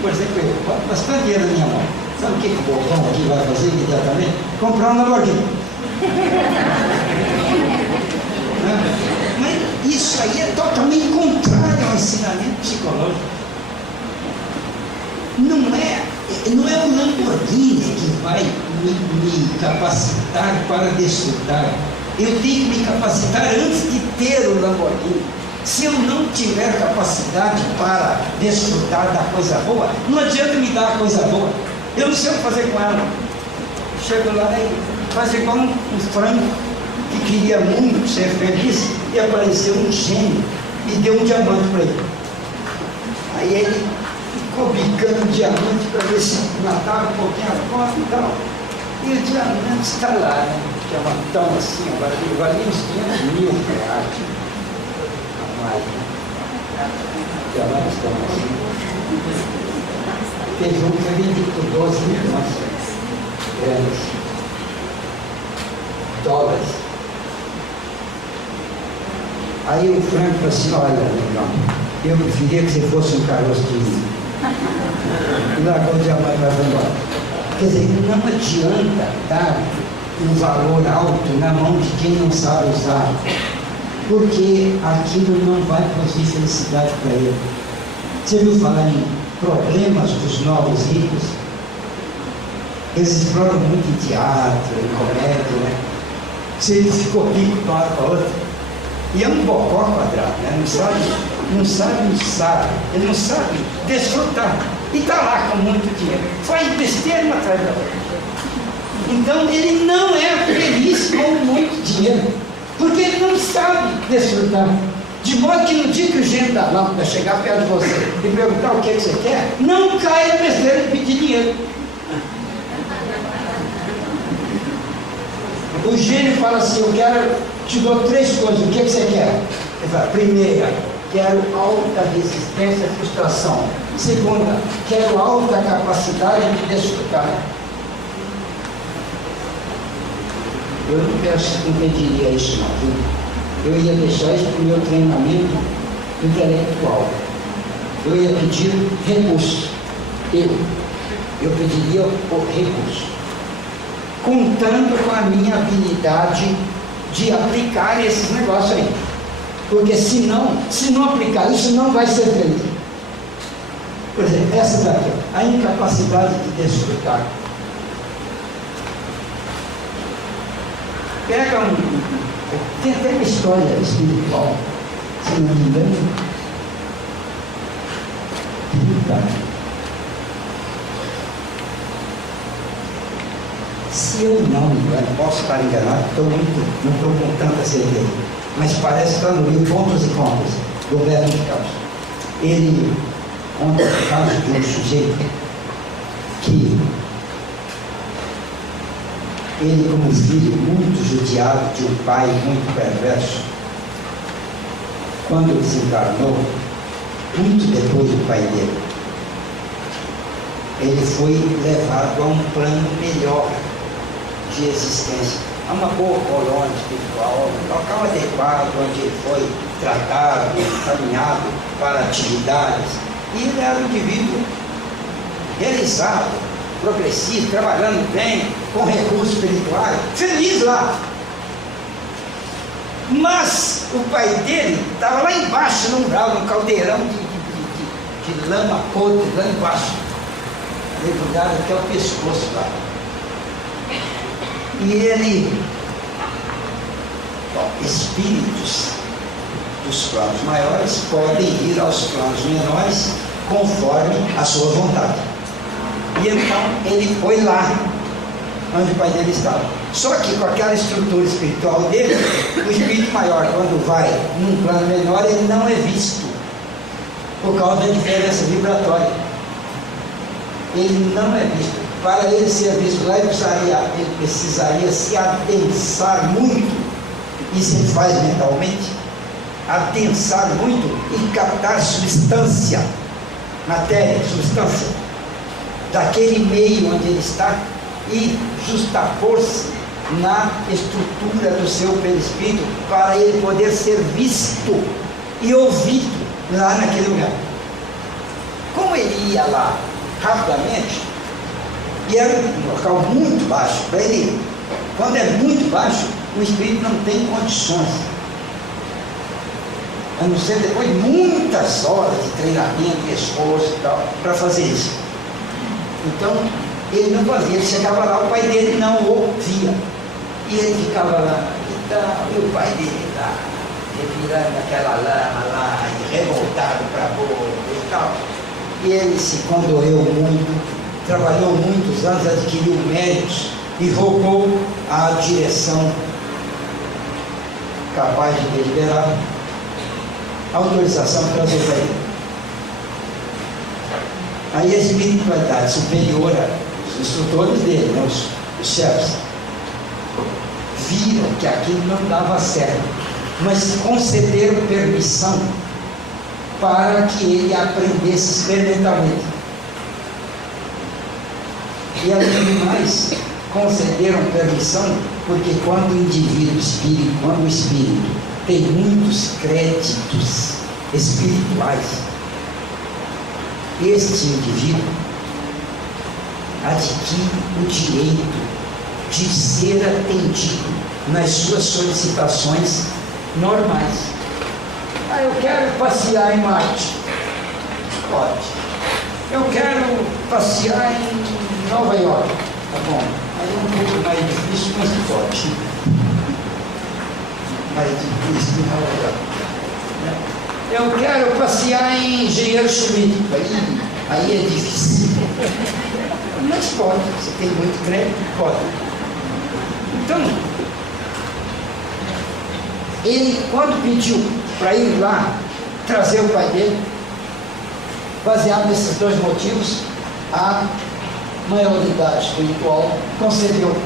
Por exemplo, eu boto bastante dinheiro na minha mão. Sabe o que o bobão aqui vai fazer imediatamente? Comprar um Lamborghini. Mas isso aí é totalmente contrário ao ensinamento psicológico. Não é o Lamborghini que vai me capacitar para desfrutar. Eu tenho que me capacitar antes de ter o Lamborghini. Se eu não tiver capacidade para desfrutar da coisa boa, não adianta me dar a coisa boa. Eu não sei o que fazer com ela. Chego lá e faz igual um frango que queria muito ser feliz e apareceu um gênio e deu um diamante para ele. Aí ele ficou bicando o diamante para ver se matava um pouquinho a fome e tal. E o diamante está lá, né? Diamantão assim, agora ele valia uns 500 mil reais. Diamantes estão assim. Teve um que vendeu por 12 milhões grandes dólares. Aí o Franco falou assim: olha, legal, eu preferia que você fosse um caroço de mim. E largou o diamante para embora. Quer dizer, não adianta dar um valor alto na mão de quem não sabe usar, porque aquilo não vai produzir felicidade para ele. Você viu falar em problemas dos novos ricos? Eles exploram muito em teatro, em comédia, né? Se ele ficou rico de uma hora para outra, e é um bocó quadrado, né? Não sabe usar, ele não sabe desfrutar, e está lá com muito dinheiro, faz besteira uma atrás da outra. Então ele não é feliz com muito dinheiro, porque ele não sabe desfrutar. De modo que no dia que o gênio da lâmpada chegar perto de você e perguntar o que você quer, não caia na besteira de pedir dinheiro. O gênio fala assim: eu quero, te dou 3 coisas, o que você quer? Ele fala: primeira, quero alta resistência à frustração. Segunda, quero alta capacidade de desfrutar. Eu não pediria isso não, viu? Eu ia deixar isso para o meu treinamento intelectual. Eu ia pedir recurso. Eu pediria o recurso, contando com a minha habilidade de aplicar esses negócios aí. Porque se não aplicar isso, não vai ser feito. Por exemplo, essa daqui, a incapacidade de desfrutar. Pega tem até uma história espiritual, se não me engano. Se eu não me engano, posso estar enganado, não estou com tanta certeza, mas parece que está no livro Contos e Contos, do Roberto de Carlos. Ele conta o caso de um sujeito que ele, como filho muito judiado de um pai muito perverso, quando desencarnou, muito depois do pai dele, ele foi levado a um plano melhor de existência, a uma boa colônia espiritual, um local adequado, onde ele foi tratado, encaminhado para atividades, e ele era um indivíduo realizado, progressivo, trabalhando bem, com recursos espirituais, feliz lá. Mas o pai dele estava lá embaixo, num grau, num caldeirão de lama podre, lá embaixo, mergulhado até o pescoço lá. E ele, espíritos dos planos maiores podem ir aos planos menores conforme a sua vontade. E então ele foi lá onde o pai dele estava. Só que com aquela estrutura espiritual dele, o espírito maior, quando vai num plano menor, ele não é visto por causa da diferença vibratória. Ele não é visto. Para ele ser visto lá, ele precisaria se adensar muito. Isso ele faz mentalmente, adensar muito e captar substância, matéria, substância daquele meio onde ele está e justapor-se na estrutura do seu perispírito para ele poder ser visto e ouvido lá naquele lugar. Como ele ia lá rapidamente, e era um local muito baixo, para ele, quando é muito baixo, o espírito não tem condições, a não ser depois de muitas horas de treinamento e esforço e tal, para fazer isso. Então, ele não fazia, ele chegava lá, o pai dele não ouvia, e ele ficava lá, e o pai dele lá, revirando aquela lama lá, e revoltado para a boca e tal. E ele se condoeu muito, trabalhou muitos anos, adquiriu méritos e roubou a direção capaz de deliberar, autorização para fazer para ele. Aí a espiritualidade superior, os instrutores dele, né, os chefes, viram que aquilo não dava certo, mas concederam permissão para que ele aprendesse experimentalmente. E além do mais, concederam permissão, porque quando o espírito tem muitos créditos espirituais, este indivíduo adquire o direito de ser atendido nas suas solicitações normais. Ah, eu quero passear em Marte. Pode. Eu quero passear em Nova York. Tá bom. Aí é um pouco mais difícil, mas pode. Mais difícil em Nova York. Eu quero passear em Engenheiro Schmidt. Aí é difícil. Mas pode. Você tem muito crédito? Pode. Então, ele, quando pediu para ir lá trazer o pai dele, baseado nesses dois motivos, a maioridade espiritual concedeu.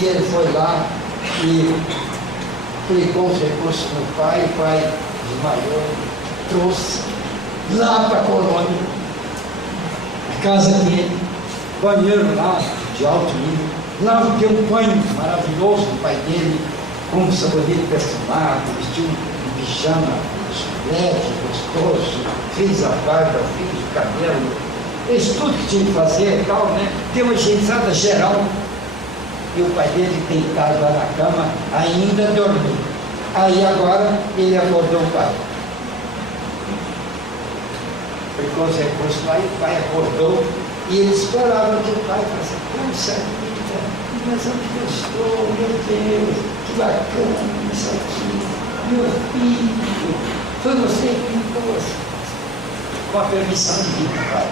E ele foi lá e aplicou os recursos do pai, o pai desmaiou, trouxe lá para a colônia, a casa dele, banheiro lá de alto nível, lá deu um banho maravilhoso do pai dele, com um sabonete perfumado, vestiu um pijama leve, gostoso, fez a barba, fez o cabelo, fez tudo que tinha que fazer e tal, né? Deu uma higienizada geral. E o pai dele deitado lá na cama, ainda dormindo. Aí agora ele acordou o pai. Aplicou os recursos lá e o pai acordou. E ele esperava que o pai fosse, puxa vida, mas onde eu estou, meu Deus, que bacana isso aqui, meu filho, foi você que me trouxe. Com a permissão divina, pai.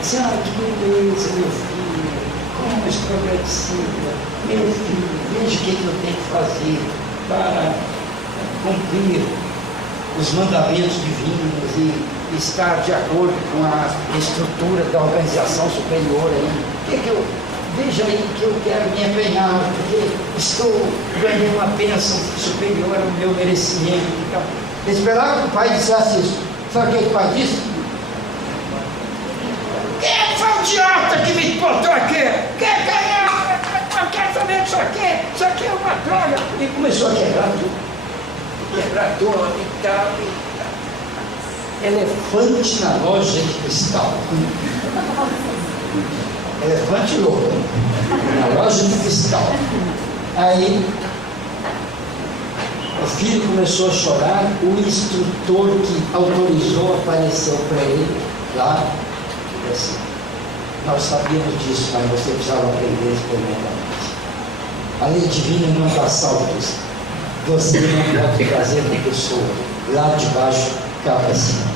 Disse, que beleza, meu filho, como estou agradecida, meu filho, veja o que eu tenho que fazer para cumprir os mandamentos divinos e estar de acordo com a estrutura da organização superior aí. Veja aí que eu quero me empenhar, porque estou ganhando uma bênção superior ao meu merecimento. Então, eu esperava que o pai dissesse isso. Sabe o que o pai disse? Quem foi o idiota que me botou aqui? Quem ganhou? Eu quero saber disso aqui. Isso aqui é uma droga. E começou a quebrar tudo. Quebrar tudo e tal. Elefante na loja de cristal. Elefante louco. Na loja de cristal. Aí o filho começou a chorar, o instrutor que autorizou apareceu para ele lá. Assim, nós sabíamos disso, mas você precisava aprender experimentalmente. A lei divina não dá saltos. Você não pode trazer uma pessoa lá de baixo cá para cima,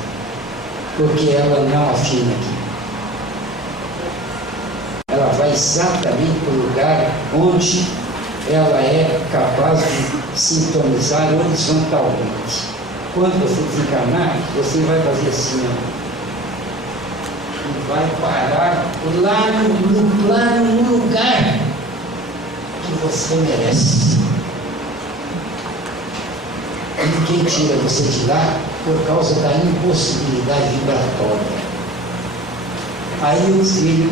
porque ela não afina aqui. Ela vai exatamente para o lugar onde ela é capaz de sintonizar horizontalmente. Quando você desencarnar, você vai fazer assim, e vai parar lá no lugar que você merece. Ninguém tira você de lá por causa da impossibilidade vibratória. Aí o filho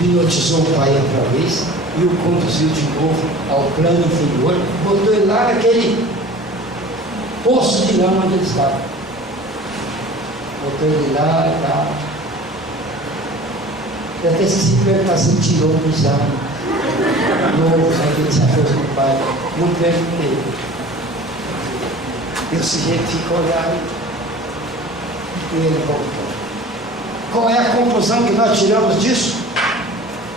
hipnotizou o pai outra vez e o conduziu de novo ao plano inferior, botou ele lá naquele poço de lama onde ele estava. Botou ele lá e tal. Eu até esqueci de perguntar se ele tirou o exame novo, né, que ele se fez com o pai. Não perguntei. E o sujeito ficou olhando e ele voltou. Qual é a conclusão que nós tiramos disso?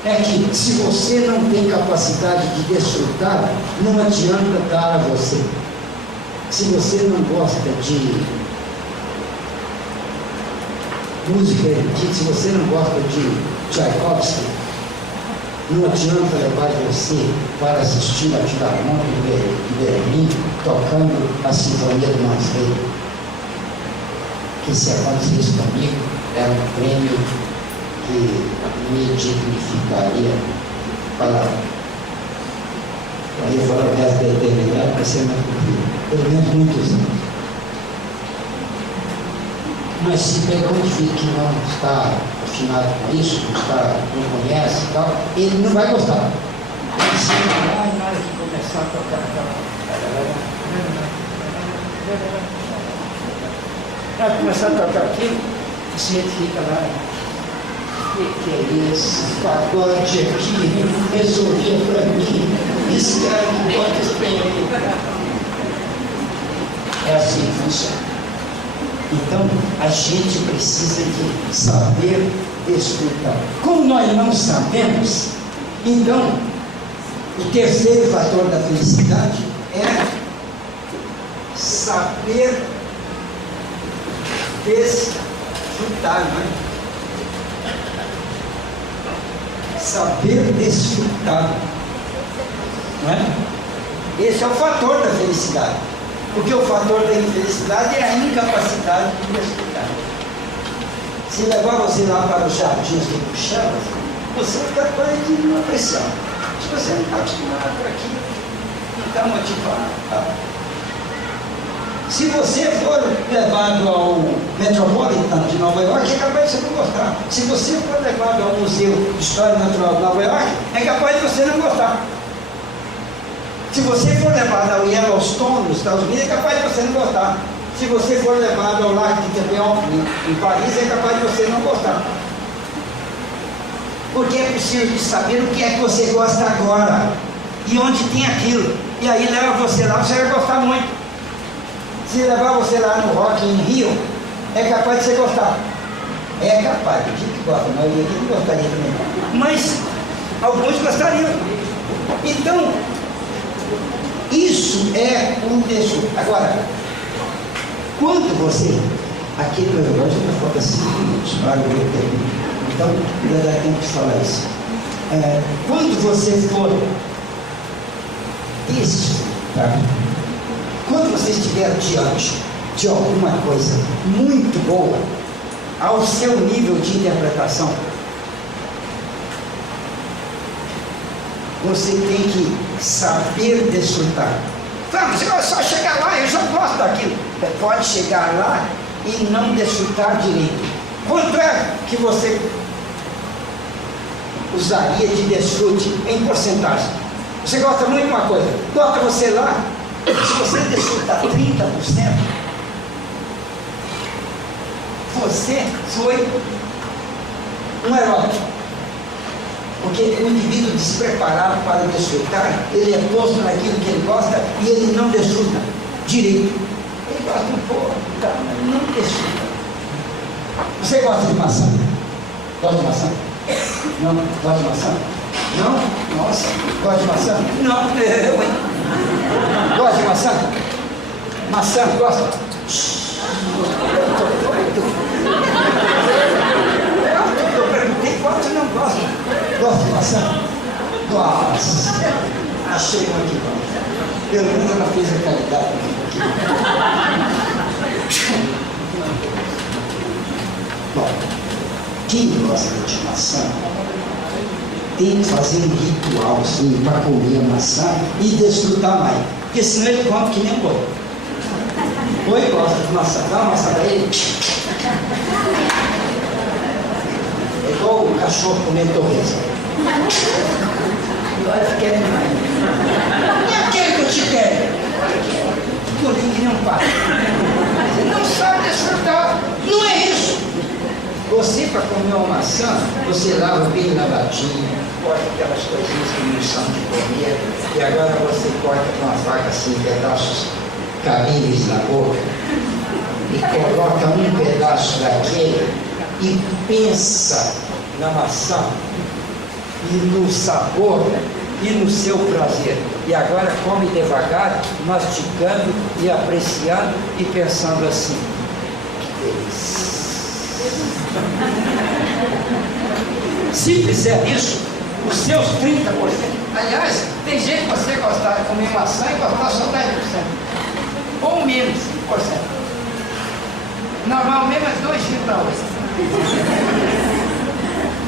É que se você não tem capacidade de desfrutar, não adianta dar a você. Se você não gosta de música erudita, se você não gosta de Tchaikovsky, não adianta levar você para assistir a Filarmônica de Berlim tocando a Sinfonia do Manfredo. Que se acontecesse comigo, era um prêmio que me dignificaria para eu falar o resto da eternidade, para ser mais cumprido, pelo menos muitos anos. Mas se pegar um indivíduo que não está afinado com isso, não conhece e tal, ele não vai gostar. Se na hora de começar a tocar vai começar a tocar aquilo, o sujeito fica lá que é esse pacote aqui? Resolvia para mim. Esse cara não pode esperar. É assim que funciona. Então, a gente precisa de saber desfrutar. Como nós não sabemos, então, o terceiro fator da felicidade é saber desfrutar, não é? Saber desfrutar, não é? Esse é o fator da felicidade. Porque o fator da infelicidade é a incapacidade de desfrutar. Se levar você lá para os jardins do Bruxelas, você é capaz de não apreciar. Se você não está acostumado por aqui, não está motivado. Se você for levado ao Metropolitan de Nova York, é capaz de você não gostar. Se você for levado ao Museu de História Natural de Nova York, é capaz de você não gostar. Se você for levado ao Yellowstone, nos Estados Unidos, é capaz de você não gostar. Se você for levado ao Lago de Tepeople, em Paris, é capaz de você não gostar. Porque é preciso de saber o que é que você gosta agora e onde tem aquilo. E aí leva você lá, você vai gostar muito. Se levar você lá no Rock in Rio, é capaz de você gostar. É capaz, tem gente que gosta, mas eu não gostaria também. Mas alguns gostariam. Então, isso é um desfrute. Agora, quando você. Aqui no relógio ainda falta 5 minutos para eu terminar. Então, ainda dá tempo de falar isso. Quando você for desfrutar, quando você estiver diante de alguma coisa muito boa, ao seu nível de interpretação, você tem que saber desfrutar. Vamos, eu só chegar lá, eu já gosto daquilo. Pode chegar lá e não desfrutar direito. Quanto é que você usaria de desfrute em porcentagem? Você gosta muito de uma coisa, bota você lá, se você desfrutar 30%, você foi um herói. Porque o indivíduo despreparado para desfrutar, ele é posto naquilo que ele gosta e ele não desfruta direito. Ele gosta um pouco, tá, mas não desfruta. Você gosta de maçã? Gosta de maçã? Não? Gosta de maçã? Não? Nossa, gosta de maçã? Não, eu, hein? Gosta de maçã? Maçã, gosta? Eu perguntei quantos não gostam. Gosta de maçã? Nossa, achei um aqui bom. Pelo menos ela fez a caridade aqui. Bom, quem gosta de maçã tem que fazer um ritual assim para comer a maçã e desfrutar mais. Porque senão ele come que nem um boi. Boi gosta de maçã, dá uma maçã para ele. É igual o cachorro comer torresmo. Agora você quer demais. E aquele que eu te quero? Gordinho que não para. Você não sabe desfrutar. Não é isso. Você, para comer uma maçã, você lava bem lavadinho, corta aquelas coisinhas que não são de comer, e agora você corta com uma faca assim, pedaços cabíveis na boca, e coloca um pedaço daquele, e pensa na maçã, e no sabor, e no seu prazer. E agora come devagar, mastigando e apreciando, e pensando assim, que delícia. Se fizer isso, os seus 30%, aliás, tem gente que você gostar de comer maçã e gostar só 10%, ou menos 5%. Normal mesmo é 2,8%.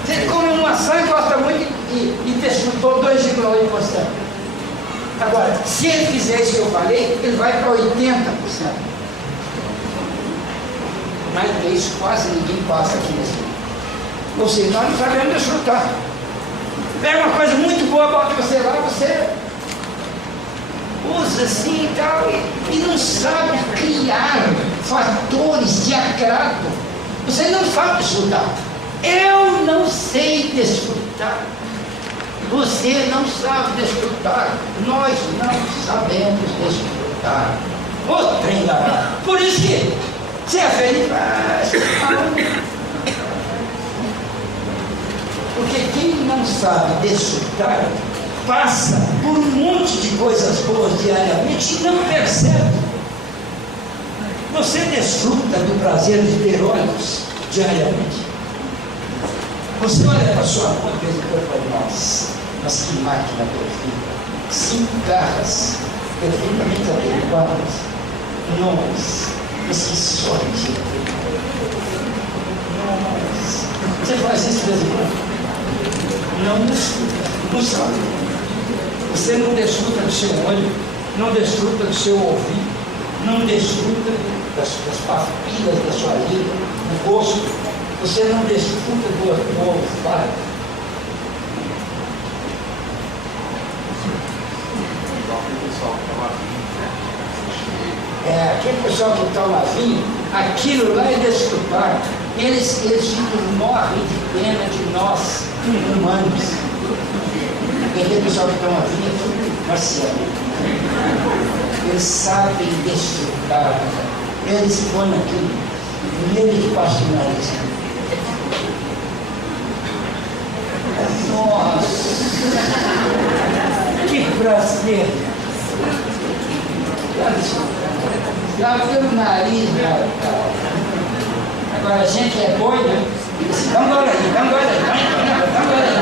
Você come uma maçã e gosta muito e desfrutou 2,8%. Agora, se ele fizer isso que eu falei, ele vai para 80%. Mas isso quase ninguém passa aqui nesse mundo. Ou seja, nós não sabemos desfrutar. Pega uma coisa muito boa, bota você lá, você usa assim e tal, e não sabe criar fatores de agrado. Você não sabe desfrutar. Eu não sei desfrutar. Você não sabe desfrutar. Nós não sabemos desfrutar. O trem danado. Por isso que você é feliz. Porque quem não sabe desfrutar passa por um monte de coisas boas diariamente e não percebe. Você desfruta do prazer de ter olhos diariamente. Você olha para a sua mão de vez em quando e fala, nossa, mas que máquina perfeita. 5 garras perfeitamente adequadas. Nossa, mas que sorte. Nossa. Você faz isso de vez em quando? Não desfruta, não sabe. Você não desfruta do seu olho, não desfruta do seu ouvido, não desfruta das papilas da sua língua, do gosto. Você não desfruta do olfato. Aquele pessoal que toma vinho, aquilo lá é desfrutar. Eles morrem de pena de nós, humanos. Aquele pessoal que toma vinho é tudo marciano. Eles sabem desfrutar. Eles põem aquilo meio de passo de nariz. Nossa! Que prazer! Lá pelo nariz, agora a gente é boi, né? Dá um gole aí, dá um gole aí, dá um gole aí.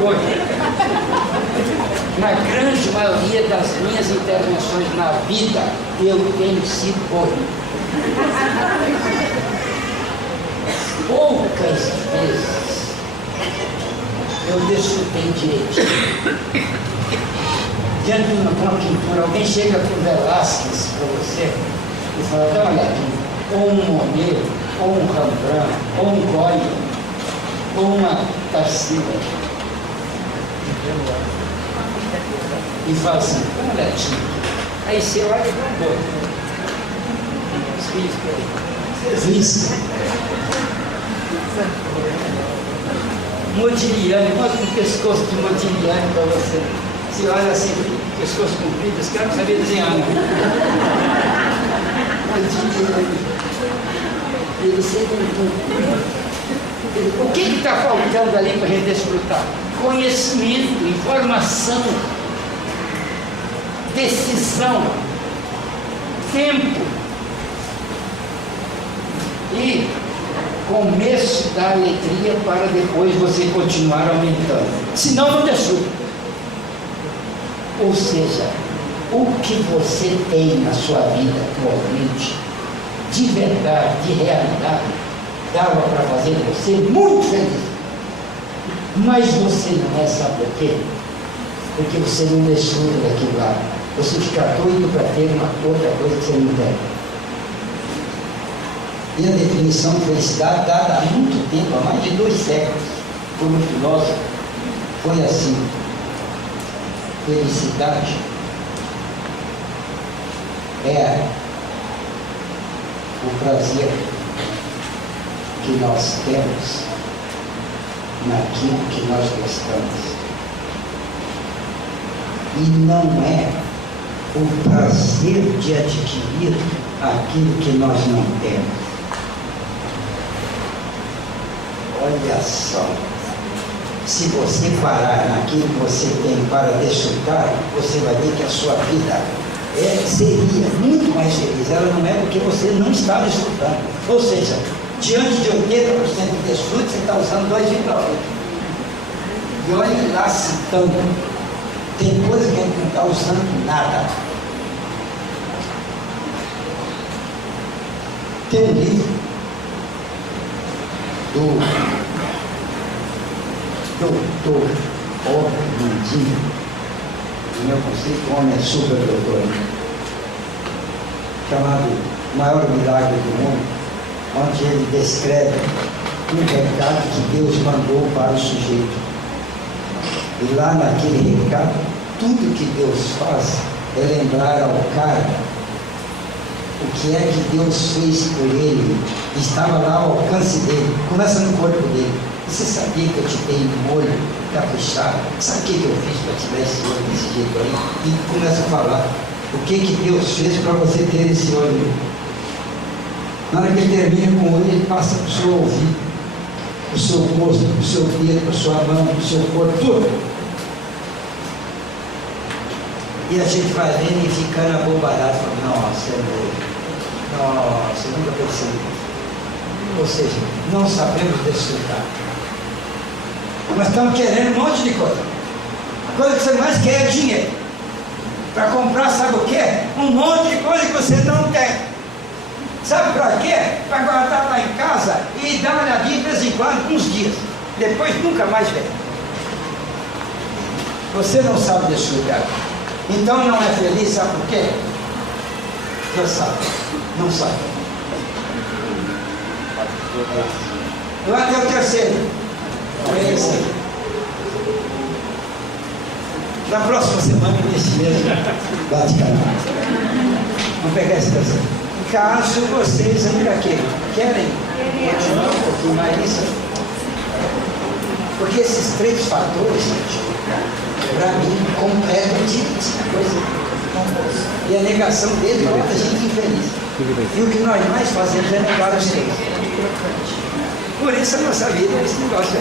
Boi. Na grande maioria das minhas intervenções na vida, eu tenho sido boi. Poucas vezes eu desfrutei direitinho. Diante de uma pintura, alguém chega com Velázquez para você e fala, dá uma olhadinha, ou um Monet, ou um Rembrandt, ou um Goya, ou uma Tarsila. E fala assim, dá uma olhadinha. Aí você olha e dá um boi. Risca. Modigliani, mostra o pescoço de Modigliani para você. Você olha assim, pescoço comprido, esse cara não sabia desenhar, não. O que está faltando ali para a gente desfrutar? Conhecimento, informação, decisão, tempo e começo da alegria para depois você continuar aumentando. Senão não desfruta. Ou seja, o que você tem na sua vida atualmente, de verdade, de realidade, dava para fazer você muito feliz. Mas você não é, sabe por quê? Porque você não desfruta daquilo lá. Você fica doido para ter uma outra coisa que você não tem. E a definição de felicidade, dada há muito tempo, há mais de 2 séculos, por um filósofo, foi assim. Felicidade é o prazer que nós temos naquilo que nós gostamos. E não é o prazer de adquirir aquilo que nós não temos. Olha só. Se você parar naquilo que você tem para desfrutar, você vai ver que a sua vida seria muito mais feliz. Ela não é porque você não está desfrutando. Ou seja, diante de 80% de desfrute, você está usando 2,8. E olhe lá citando. Tem coisa que a gente não está usando nada. Tem um livro do doutor Orlandinho, no meu conceito, o homem é super doutor, chamado O Maior Milagre do Mundo, onde ele descreve um recado que Deus mandou para o sujeito. E lá naquele recado, tudo que Deus faz é lembrar ao cara o que é que Deus fez por ele e estava lá ao alcance dele, começa no corpo dele. Você sabia que eu te dei um olho caprichado? Sabe o que eu fiz para te dar esse olho desse jeito aí? E começa a falar o que Deus fez para você ter esse olho. Na hora que ele termina com o olho, ele passa para o seu ouvido, para o seu rosto, para o seu dedo, para a sua mão, para o seu corpo, tudo. E a gente vai vendo e ficando abobarado, falando, nossa, é doido. Nossa, eu nunca percebi. Ou seja, não sabemos desfrutar. Nós estamos querendo um monte de coisa. A coisa que você mais quer é dinheiro. Para comprar, sabe o quê? Um monte de coisa que você não tem. Sabe para quê? Para guardar lá em casa e dar uma olhadinha de vez em quando, uns dias. Depois nunca mais vem. Você não sabe desfrutar. Então não é feliz, sabe por quê? Já sabe. Não sabe. Lá tem o terceiro. É esse aí. Na próxima semana, nesse mesmo bate-canal. Vamos pegar esse terceiro. Caso vocês ainda querem continuar um pouquinho mais isso. Porque esses três fatores, para mim, completam a coisa. E a negação dele torna a gente infeliz. E o que nós mais fazemos é negar os três. Por isso a nossa vida é esse negócio.